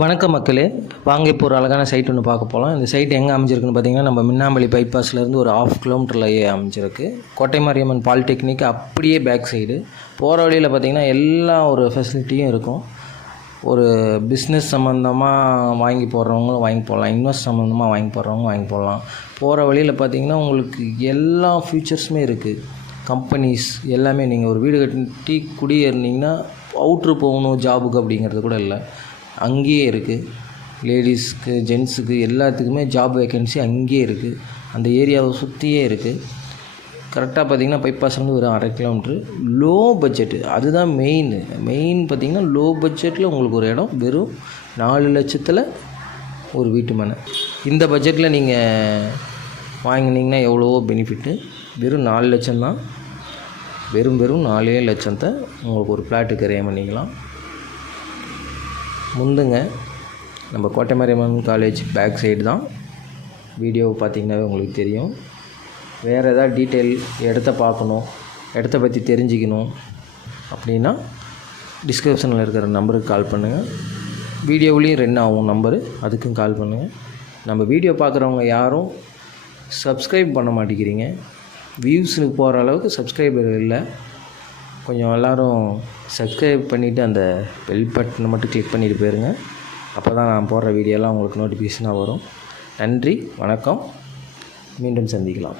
வணக்கம் மக்களே. வாங்க இப்போ ஒரு அழகான சைட் ஒன்று பார்க்க போகலாம் இந்த சைட் எங்கே அமைஞ்சிருக்குன்னு பார்த்தீங்கன்னா நம்ம மின்னாம்பள்ளி பைபாஸ்லேருந்து ஒரு ஆஃப் கிலோமீட்டர்லையே அமைஞ்சிருக்கு. கோட்டை மாரியம்மன் பாலிடெக்னிக் அப்படியே பேக் சைடு போகிற வழியில் பார்த்தீங்கன்னா எல்லா ஒரு ஃபெசிலிட்டியும் இருக்கும். ஒரு பிஸ்னஸ் சம்மந்தமாக வாங்கி போடுறவங்களும் வாங்கி போடலாம். இன்வெஸ்ட் சம்மந்தமாக வாங்கி போடுறவங்க வாங்கி போடலாம். போகிற வழியில் பார்த்தீங்கன்னா உங்களுக்கு எல்லா ஃபியூச்சர்ஸுமே இருக்குது கம்பெனிஸ் எல்லாமே. நீங்கள் ஒரு வீடு கட்டி குடியேறினீங்கன்னா அவுட்ரு போகணும் ஜாபுக்கு அப்படிங்கிறது கூட இல்லை. அங்கேயே இருக்குது லேடிஸ்க்கு ஜென்ஸுக்கு எல்லாத்துக்குமே ஜாப் வேக்கன்சி அங்கேயே இருக்குது அந்த ஏரியாவை சுற்றியே இருக்குது கரெக்டாக பார்த்தீங்கன்னா பைபாஸ் வந்து ஒரு அரை கிலோமீட்ரு லோ பட்ஜெட்டு அதுதான் மெயின் மெயின் பார்த்தீங்கன்னா லோ பட்ஜெட்டில் உங்களுக்கு ஒரு இடம். வெறும் நாலு லட்சத்தில் ஒரு வீட்டு மனை. இந்த பட்ஜெட்டில் நீங்கள் வாங்கினீங்கன்னா எவ்வளவோ பெனிஃபிட்டு வெறும் நாலு லட்சம் தான் வெறும் வெறும் நாலே லட்சத்தை உங்களுக்கு ஒரு பிளாட்டுக்கு அரேஞ்ச் பண்ணிக்கலாம். முந்துங்க. நம்ம Kottai Mariamman college back side தான். வீடியோ பார்த்தீங்கன்னாவே உங்களுக்கு தெரியும். வேறு ஏதாவது டீட்டெயில் இடத்த பார்க்கணும் இடத்த பற்றி தெரிஞ்சுக்கணும் அப்படின்னா டிஸ்கிரிப்ஷனில் இருக்கிற நம்பருக்கு கால் பண்ணுங்கள் வீடியோவிலையும் ரெண்டு ஆகும் நம்பரு அதுக்கும் கால் பண்ணுங்கள் நம்ம வீடியோ பார்க்குறவங்க யாரும் சப்ஸ்கிரைப் பண்ண மாட்டேங்கிறீங்க. வியூஸுக்கு போகிற அளவுக்கு சப்ஸ்கிரைபர் இல்லை. கொஞ்சம் எல்லோரும் சப்ஸ்கிரைப் பண்ணிவிட்டு அந்த பெல் பட்டனை மட்டும் கிளிக் பண்ணிட்டு போயிருங்க. அப்போ தான் நான் போடுற வீடியோலாம் உங்களுக்கு நோட்டிஃபிகேஷனாக வரும். நன்றி வணக்கம். மீண்டும் சந்திக்கலாம்.